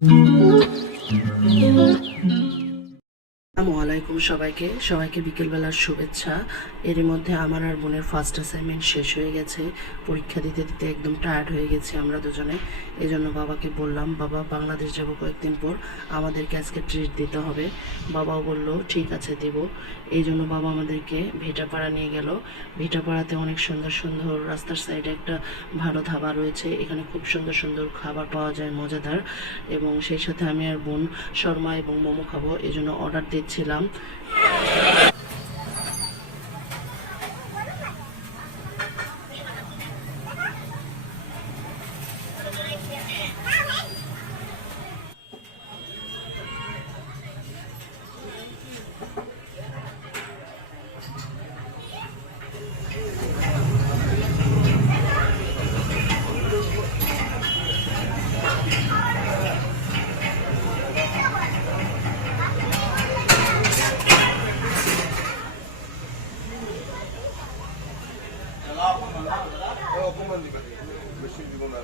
Thank mm -hmm. you. Mm -hmm. mm -hmm. আসসালামু আলাইকুম সবাইকে। সবাইকে বিকেলবেলার শুভেচ্ছা। এরই মধ্যে আমার আর বোনের ফার্স্ট অ্যাসাইনমেন্ট শেষ হয়ে গেছে। পরীক্ষা দিতে দিতে একদম টায়ার্ড হয়ে গেছি আমরা দুজনে। এই জন্য বাবাকে বললাম, বাবা, বাংলাদেশ যাব কয়েকদিন পর। আমাদেরকে আজকে ট্রিট দিতে হবে। বাবাও বলল, ঠিক আছে, দেব। এই জন্য বাবা আমাদেরকে ভেটাপাড়া নিয়ে গেল। ভিটাপাড়াতে অনেক সুন্দর সুন্দর রাস্তার সাইডে একটা ভালো ধাবা রয়েছে। এখানে খুব সুন্দর সুন্দর খাবার পাওয়া যায়, মজাদার। এবং সেই সাথে আমি আর বোন শর্মা এবং মোমো খাব। এই জন্য অর্ডার দিচ্ছিলাম অপমান দিবে। বেশি দিব না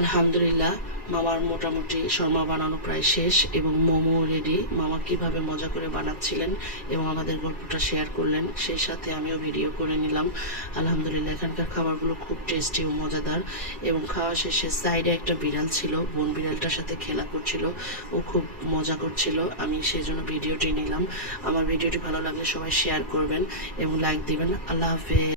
আলহামদুলিল্লাহ, মামার মোটামুটি শর্মা বানানো প্রায় শেষ এবং মোমো রেডি মামা কীভাবে মজা করে বানাচ্ছিলেন এবং আমাদের গল্পটা শেয়ার করলেন, সেই সাথে আমিও ভিডিও করে নিলাম। আলহামদুলিল্লাহ, এখানকার খাবারগুলো খুব টেস্টি ও মজাদার এবং খাওয়া শেষে সাইডে একটা বিড়াল ছিল, বোন বিড়ালটার সাথে খেলা করছিল, ও খুব মজা করছিল। আমি সেই জন্য ভিডিওটি নিলাম। আমার ভিডিওটি ভালো লাগলে সবাই শেয়ার করবেন এবং লাইক দিবেন। আল্লাহ হাফেজ।